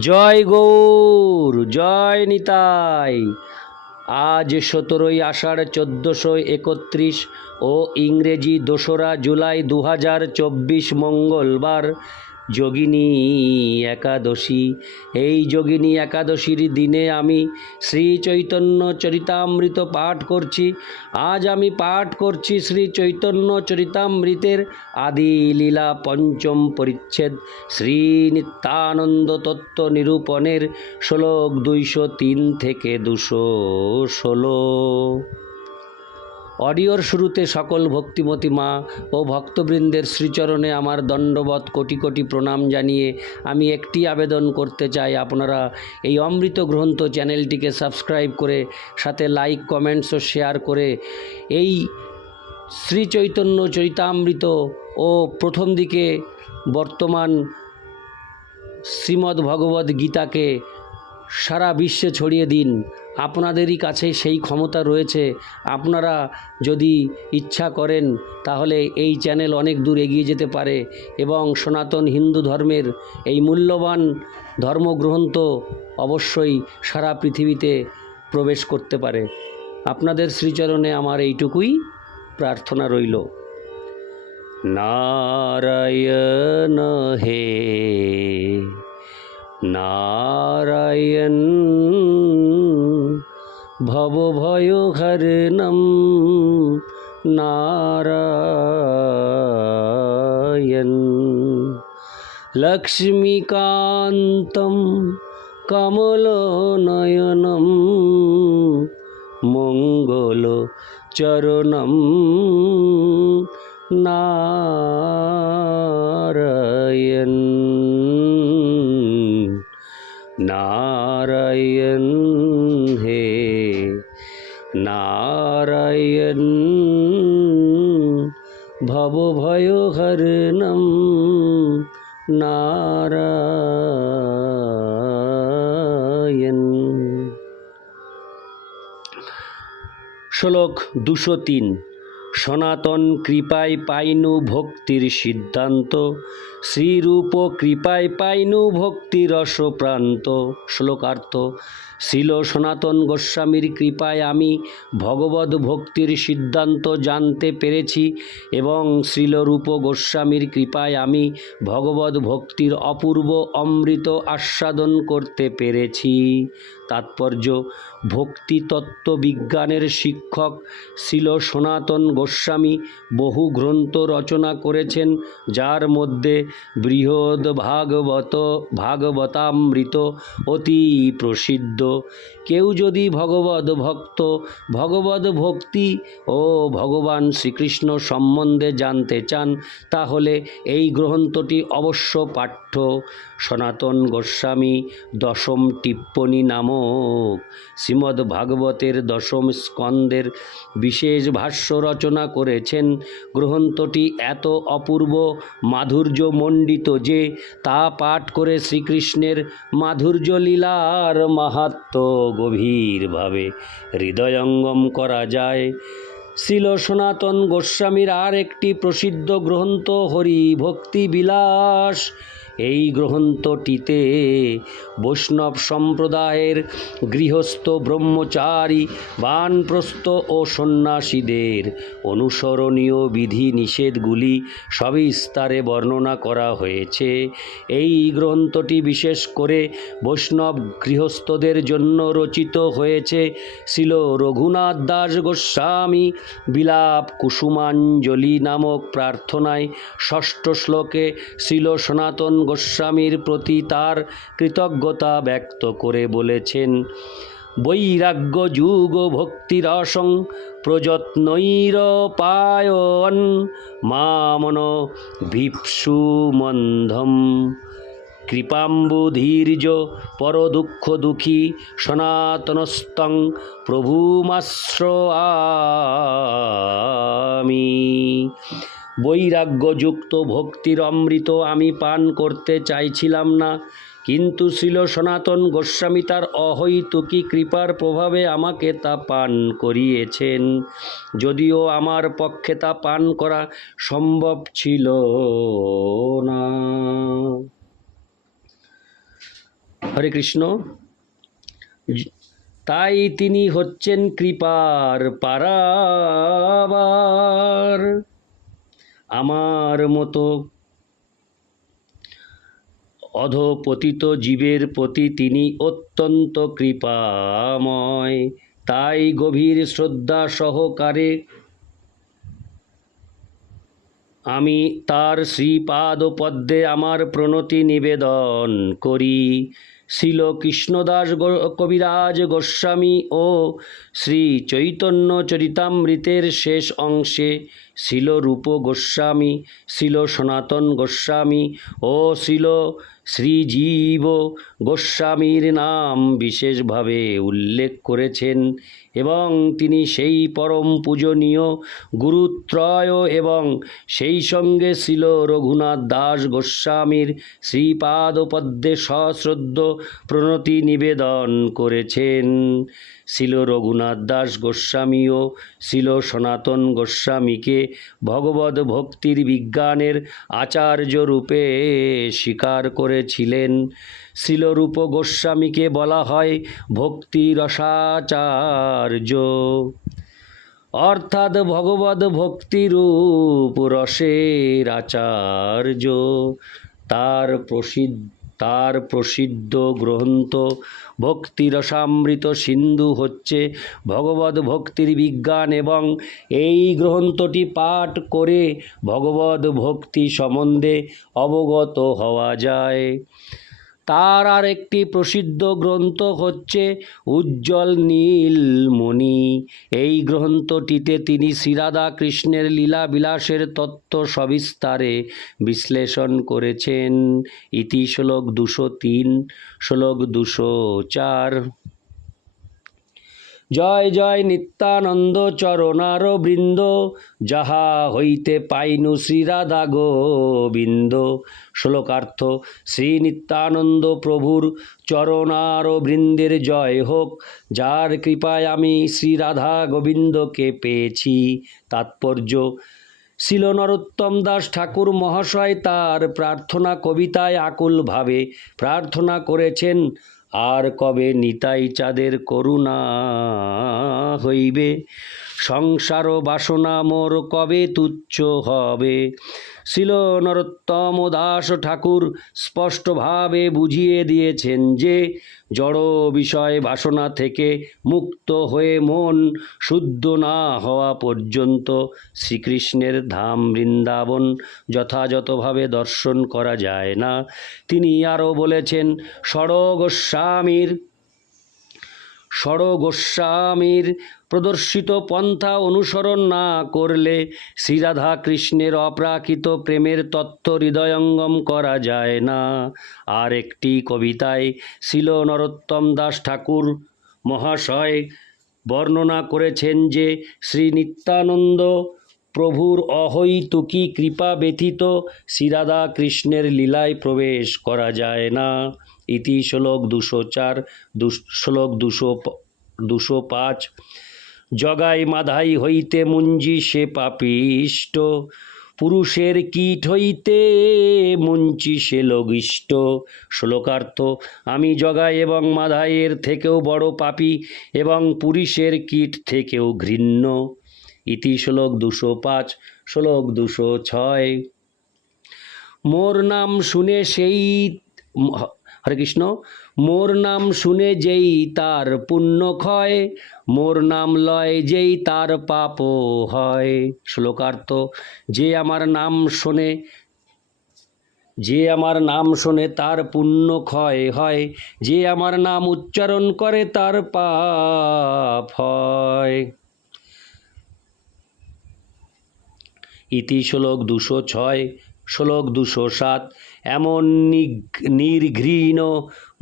জয় গৌর, জয় নিতাই। আজ সতেরোই আষাঢ় চোদ্দোশো একত্রিশ ও ইংরেজি দোসরা জুলাই দু হাজার চব্বিশ মঙ্গলবার যোগিনী একাদশী। এই যোগিনী একাদশীর দিনে আমি শ্রী চৈতন্য চরিতামৃত পাঠ করছি। আজ আমি পাঠ করছি শ্রী চৈতন্য চরিতামৃতের আদি লীলা পঞ্চম পরিচ্ছেদ। শ্রী নিত্যানন্দ তত্ত্ব নিরূপণের শ্লোক দুইশো তিন থেকে দুশো ষোলো। অডিওর শুরুতে সকল ভক্তিমতী মা ও ভক্তবৃন্দের শ্রীচরণে আমার দণ্ডবত কোটি কোটি প্রণাম জানিয়ে আমি একটি আবেদন করতে চাই। আপনারা এই অমৃত গ্রন্থ চ্যানেলটিকে সাবস্ক্রাইব করে সাথে লাইক, কমেন্টস ও শেয়ার করে এই শ্রী চৈতন্য চরিতামৃত ও প্রথম দিকে বর্তমান শ্রীমদ্ ভগবদ গীতাকে সারা বিশ্বে ছড়িয়ে দিন। আপনাদেরই কাছে সেই ক্ষমতা রয়েছে। আপনারা যদি ইচ্ছা করেন, তাহলে এই চ্যানেল অনেক দূর এগিয়ে যেতে পারে এবং সনাতন হিন্দু ধর্মের এই মূল্যবান ধর্মগ্রন্থ অবশ্যই সারা পৃথিবীতে প্রবেশ করতে পারে। আপনাদের শ্রীচরণে আমার এইটুকুই প্রার্থনা রইল। নারায়ণ হে নারায়ণ ভবভয়হরণম নারায়ণ। লক্ষ্মীকান্तं কমলনয়নম মঙ্গলচরণম। নারায়ণ। ভবভয়হরণম নারায়ণ। শ্লোক দুশো তিন। সনাতন কৃপায় পাইনু ভক্তির সিদ্ধান্ত, শ্রীরূপ কৃপায় পাইনু ভক্তির রসপ্রান্ত। শ্লোকার্থ শিল সনাতন গোস্বামীর কৃপায় আমি ভগবত ভক্তির সিদ্ধান্ত জানতে পেরেছি এবং শ্রীলরূপ গোস্বামীর কৃপায় আমি ভগবত ভক্তির অপূর্ব অমৃত আস্বাদন করতে পেরেছি। তাৎপর্য, ভক্তি তত্ত্ব বিজ্ঞানের শিক্ষক শিল সনাতন গোস্বামী বহু গ্রন্থ রচনা করেছেন, যার মধ্যে বৃহৎ ভাগবত, ভাগবতামৃত অতি প্রসিদ্ধ। কেউ যদি ভগবত ভক্ত ভগবত ভক্তি ও ভগবান শ্রীকৃষ্ণ সম্বন্ধে জানতে চান, তাহলে এই গ্রন্থটি অবশ্য পাঠ্য। সনাতন গোস্বামী দশম টিপ্পণী নামক শ্রীমদ্ ভাগবতের দশম স্কন্দের বিশেষ ভাষ্য রচনা করেছেন। গ্রন্থটি এত অপূর্ব, মাধুর্যমণ্ডিত যে তা পাঠ করে শ্রীকৃষ্ণের মাধুর্য লীলার মাহাত্ম গভীরভাবে হৃদয়ঙ্গম করা যায়। শিল সনাতন গোস্বামীর আর একটি প্রসিদ্ধ গ্রন্থ হরি ভক্তি বিলাস। এই গ্রন্থটিতে বৈষ্ণব সম্প্রদায়ের গৃহস্থ ব্রহ্মচারী, বানপ্রস্থ ও সন্ন্যাসীদের অনুসরণীয় বিধি নিষেধগুলি সবিস্তারে বর্ণনা করা হয়েছে। এই গ্রন্থটি বিশেষ করে বৈষ্ণব গৃহস্থদের জন্য রচিত হয়েছে ছিল রঘুনাথ দাস গোস্বামী বিলাপ কুসুমাঞ্জলি নামক প্রার্থনায় ষষ্ঠ শ্লোকে ছিল সনাতন গোস্বামীর প্রতি তার কৃতজ্ঞতা ব্যক্ত করে বলেছেন, বৈরাগ্য যুগ ভক্তিরসং প্রযত্নৈর পায়ন মামন ভিপসু মন্ধম। কৃপাম্বুধীর্য পরদুঃখ দুঃখী সনাতনস্তং প্রভুমাশ্র আমি বৈরাগ্যযুক্ত ভক্তির অমৃত আমি পান করতে চাইছিলাম না। কিন্তু ছিল সনাতন গোস্বামী তার অহৈতুকী কৃপার প্রভাবে আমাকে তা পান করিয়েছেন। যদিও আমার পক্ষে তা পান করা সম্ভব ছিল না। হরে কৃষ্ণ। তাই তিনি হচ্ছেন কৃপার পারাবার। আমার মতো অধপতিত জীবের প্রতি তিনি অত্যন্ত কৃপাময়। তাই গভীর শ্রদ্ধা সহকারে আমি তার শ্রীপাদ পদ্মে আমার প্রণতি নিবেদন করি। শিল কৃষ্ণদাস কবিরাজ গোস্বামী ও শ্রী চৈতন্য চরিতামৃতের শেষ অংশে শিল রূপ গোস্বামী, শিল সনাতন গোস্বামী, ও শিল শ্রীজীব গোস্বামীর নাম বিশেষভাবে উল্লেখ করেছেন এবং তিনি সেই পরম পূজনীয় গুরুত্রয় এবং সেই সঙ্গে ছিল রঘুনাথ দাস গোস্বামীর শ্রীপাদপদ্মে সশ্রদ্ধ প্রণতি নিবেদন করেছেন। ছিল রঘুনাথ দাস গোস্বামীও, ছিল সনাতন গোস্বামীকে ভগবত ভক্তির বিজ্ঞানের আচার্য রূপে স্বীকার করেছিলেন। শিলরূপ গোস্বামীকে বলা হয় ভক্তি রসাচার্য অর্থাৎ ভগবত ভক্তিরূপ রসের আচার্য। তার প্রসিদ্ধ তার প্রসিদ্ধ গ্রন্থ ভক্তি রসামৃত সিন্ধু হচ্ছে ভগবত ভক্তির বিজ্ঞান এবং এই গ্রন্থটি পাঠ করে ভগবত ভক্তি সম্বন্ধে অবগত হওয়া যায়। তার আর একটি প্রসিদ্ধ গ্রন্থ হচ্ছে উজ্জ্বল নীলমণি। এই গ্রন্থটিতে তিনি শ্রীরাধা কৃষ্ণের লীলা বিলাসের তত্ত্ব সবিস্তারে বিশ্লেষণ করেছেন। ইতি শ্লোক দুশো তিন, শ্লোক দুশো চার। জয় জয় নিত্যানন্দ চরণার বৃন্দ, যাহা হইতে পাইনু শ্রীরাধা গোবিন্দ। শ্লোকার্থ, শ্রী নিত্যানন্দ প্রভুর চরণার বৃন্দের জয় হোক, যার কৃপায় আমি শ্রীরাধা গোবিন্দকে পেয়েছি। তাৎপর্য শিল নরোত্তম দাস ঠাকুর মহাশয় তার প্রার্থনা কবিতায় আকুলভাবে প্রার্থনা করেছেন আর কবে নিতাই চাঁদের করুণা হইবে? সংসার বাসনা মোর কবে তুচ্ছ হবে? শিল নরোত্তম দাস ঠাকুর স্পষ্টভাবে বুঝিয়ে দিয়েছেন যে, জড় বিষয় বাসনা থেকে মুক্ত হয়ে মন শুদ্ধ না হওয়া পর্যন্ত শ্রীকৃষ্ণের ধাম বৃন্দাবন যথাযথভাবে দর্শন করা যায় না। তিনি আরও বলেছেন ষড়গোস্বামীর ষড়গোস্বামীর প্রদর্শিত পন্থা অনুসরণ না করলে শ্রীরাধা কৃষ্ণের অপ্রাকৃত প্রেমের তত্ত্ব হৃদয়ঙ্গম করা যায় না। আর একটি কবিতায় শিল নরোত্তম দাস ঠাকুর মহাশয় বর্ণনা করেছেন যে, শ্রী নিত্যানন্দ প্রভুর অহৈতুকী কৃপা ব্যতীত শ্রীরাধা কৃষ্ণের লীলায় প্রবেশ করা যায় না। ইতি শ্লোক দুশো চার শ্লোক দুশো দুশো পাঁচ। জগাই মাধাই হইতে মুঞ্জি সে পাপিষ্ট। পুরুষের কীট হইতে মুঞ্চি সে লঘিষ্ঠ শ্লোকার্থ, আমি জগাই এবং মাধাইয়ের থেকেও বড় পাপি এবং পুরুষের কীট থেকেও ঘৃণ্য। ইতি শ্লোক দুশো পাঁচ, শ্লোক দুশো ছয়। মোর নাম শুনে সেই হরে কৃষ্ণ। মোর নাম শুনে যেই তার পুণ্য ক্ষয়, মোর নাম লয় যেই তার পাপ হয়। শ্লোকার্থ, যে আমার নাম শোনে, যে আমার নাম শোনে তার পুণ্য ক্ষয় হয়, যে আমার নাম উচ্চারণ করে তার পাপ হয়। ইতি শ্লোক দুশো ছয়, শ্লোক দুশো সাত এমন নির্ঘৃণ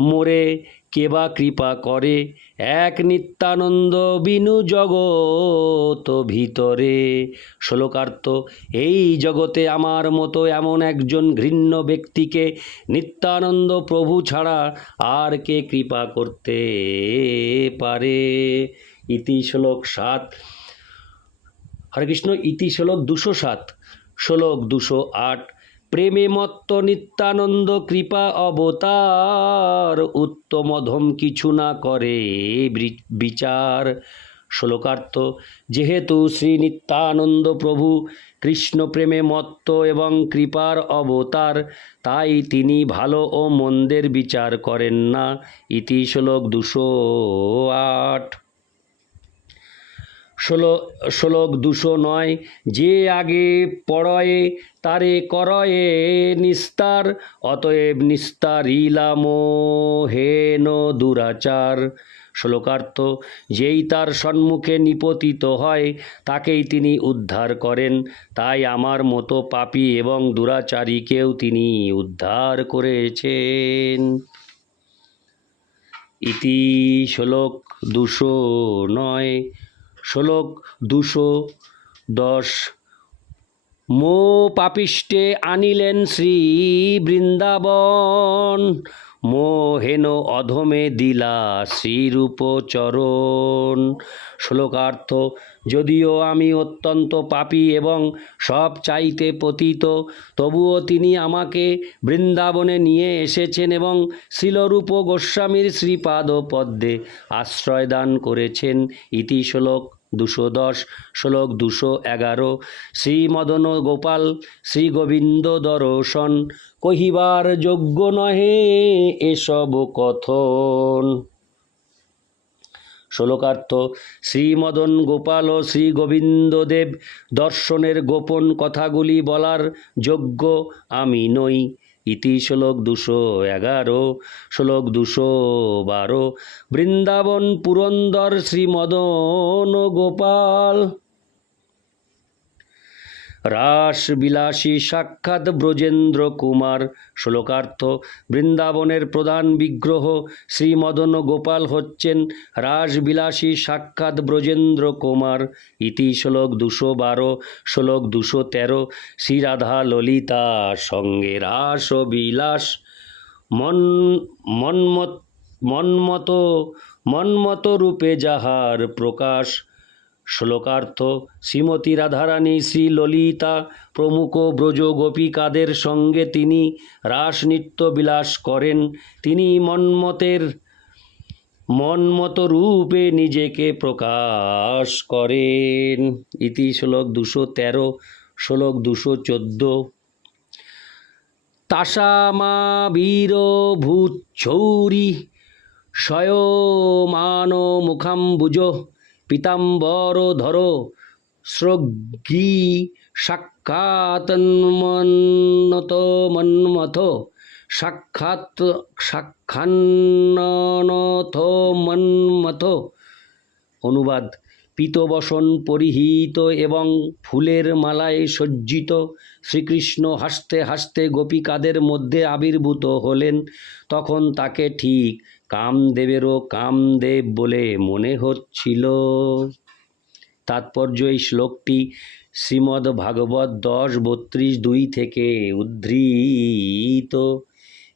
মোরে কেবা কৃপা করে? এক নিত্যানন্দ বিনু জগত ভিতরে। শ্লোকার্থ, এই জগতে আমার মতো এমন একজন ঘৃণ্য ব্যক্তিকে নিত্যানন্দ প্রভু ছাড়া আর কে কৃপা করতে পারে? ইতি শ্লোক সাত। হরে কৃষ্ণ, ইতি শ্লোক দুশো সাত। শ্লোক দুশো আট। প্রেমে মত্ত নিত্যানন্দ কৃপা অবতার উত্তমধম কিছু না করে বিচার। শ্লোকার্থ, যেহেতু শ্রী নিত্যানন্দ প্রভু কৃষ্ণ প্রেমে মত্ত এবং কৃপার অবতার, তাই তিনি ভালো ও মন্দের বিচার করেন না। ইতি শ্লোক দুশো আট। ষোলো, শ্লোক দুশো নয়, যে আগে পড়য়ে, তারে করয়ে নিস্তার, অতএব নিস্তারিলাম হেন দুরাচার। শ্লোকার্থ, যেই তার সম্মুখে নিপতিত হয়, তাকেই তিনি উদ্ধার করেন। তাই আমার মতো পাপী এবং দুরাচারীকেও তিনি উদ্ধার করেছেন। ইতি শ্লোক দুশো নয় শ্লোক দুশো দশ। মো পাপিষ্টে আনিলেন শ্রী বৃন্দাবন। মোহেন অধমে দিলা শ্রীরূপ চরণ। শ্লোকার্থ, যদিও আমি অত্যন্ত পাপী এবং সব চাইতে পতিত, তবুও তিনি আমাকে বৃন্দাবনে নিয়ে এসেছেন এবং শিলরূপ গোস্বামীর শ্রীপাদ পদ্মে আশ্রয় দান করেছেন। ইতি শ্লোক দুশো দশ, শ্লোক দুশো এগারো। শ্রী মদন গোপাল শ্রী গোবিন্দ দর্শন কহিবার যোগ্য নহে এসব কথন। শ্লোকার্থ শ্রীমদন গোপাল ও শ্রী গোবিন্দদেব দর্শনের গোপন কথাগুলি বলার যোগ্য আমি নই। ইতি শ্লোক দুশো এগারো শ্লোক দুশো বারো। বৃন্দাবন পুরন্দর শ্রীমদন গোপাল। রাস বিলাসী সাক্ষাৎ ব্রজেন্দ্র কুমার। শ্লোকার্থ, বৃন্দাবনের প্রধান বিগ্রহ শ্রীমদন গোপাল হচ্ছেন রাসবিলাসী সাক্ষাৎ ব্রজেন্দ্র কুমার। ইতি শ্লোক দুশো বারো, শ্লোক দুশো তেরো, শ্রীরাধা ললিতা সঙ্গে রাস ও বিলাস মন, মন্মত মন্মত মন্মত রূপে যাহার প্রকাশ শ্লোকার্থ, শ্রীমতী রাধারানী শ্রী ললিতা, প্রমুখ ব্রজ গোপিকাদের সঙ্গে তিনি রাস নৃত্য বিলাস করেন। তিনি মন্মতের, মন্মত রূপে নিজেকে প্রকাশ করেন। ইতি শ্লোক দুশো তেরো, শ্লোক দুশো চোদ্দ। তাসামা বীর ভূচৌরি শয়মান মুখাম্বুজ পীতাম্বর ধর স্রগ্গী সাক্ষাৎমন্নত মন্মথ সাক্ষাৎ সাক্ষান্নথ মন্মথ। অনুবাদ, পীতবসন পরিহিত এবং ফুলের মালায় সজ্জিত শ্রীকৃষ্ণ হাসতে হাসতে গোপিকাদের মধ্যে আবির্ভূত হলেন, তখন তাকে ঠিক কামদেবেরও কামদেব বলে মনে হচ্ছিল। তাৎপর্য এই শ্লোকটি শ্রীমদ্ ভাগবত দশ বত্রিশ দুই থেকে উদ্ধৃত।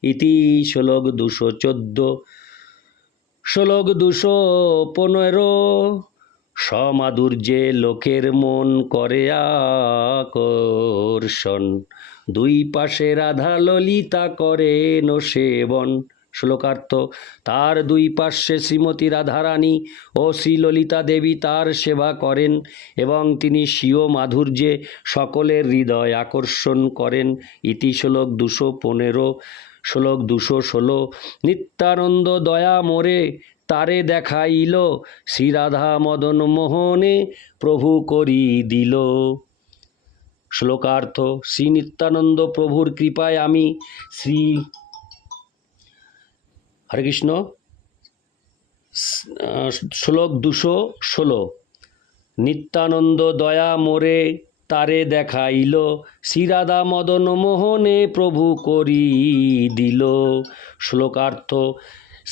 ইতি শ্লোক দুশো চোদ্দ, শ্লোক দুশো পনেরো। সমাধুর্যে লোকের মন করে আকর্ষণ। দুই পাশে রাধা ললিতা করেন সেবন। শ্লোকার্থ, তার দুই পার্শ্বে শ্রীমতী রাধারানী ও শ্রীললিতা দেবী তার সেবা করেন এবং তিনি স্বীয় মাধুর্যে সকলের হৃদয় আকর্ষণ করেন। ইতি শ্লোক দুশো পনেরো, শ্লোক দুশো ষোলো, নিত্যানন্দ দয়া মোরে, তারে দেখাইল, শ্রীরাধা মদন মোহনে প্রভু করি দিল। শ্লোকার্থ শ্রী নিত্যানন্দ প্রভুর কৃপায় আমি শ্রী হরে কৃষ্ণ শ্লোক দুশো ষোলো। নিত্যানন্দ দয়া মোরে তারে দেখাইল শ্রীরাধা মদন মোহনে প্রভু করি দিল। শ্লোকার্থ,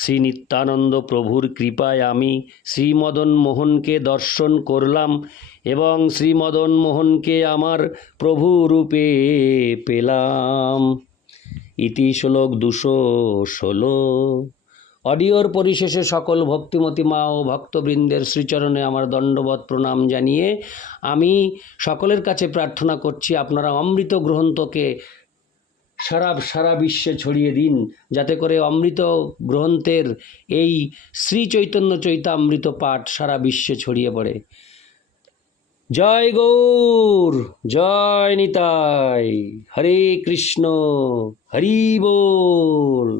শ্রী নিত্যানন্দ প্রভুর কৃপায় আমি শ্রীমদন মোহনকে দর্শন করলাম এবং শ্রীমদন মোহনকে আমার প্রভু রূপে পেলাম। ইতি শ্লোক দুশো ষোলো। অডিওর পরিশেষে সকল ভক্তিমতী মা ও ভক্তবৃন্দের শ্রীচরণে আমার দণ্ডবত প্রণাম জানিয়ে আমি সকলের কাছে প্রার্থনা করছি, আপনারা অমৃত গ্রন্থকে সারা সারা বিশ্বে ছড়িয়ে দিন, যাতে করে অমৃত গ্রন্থের এই শ্রী চৈতন্য চৈতামৃত পাঠ সারা বিশ্বে ছড়িয়ে পড়ে। জয় গৌর জয় নিতাই হরে কৃষ্ণ হরি বল।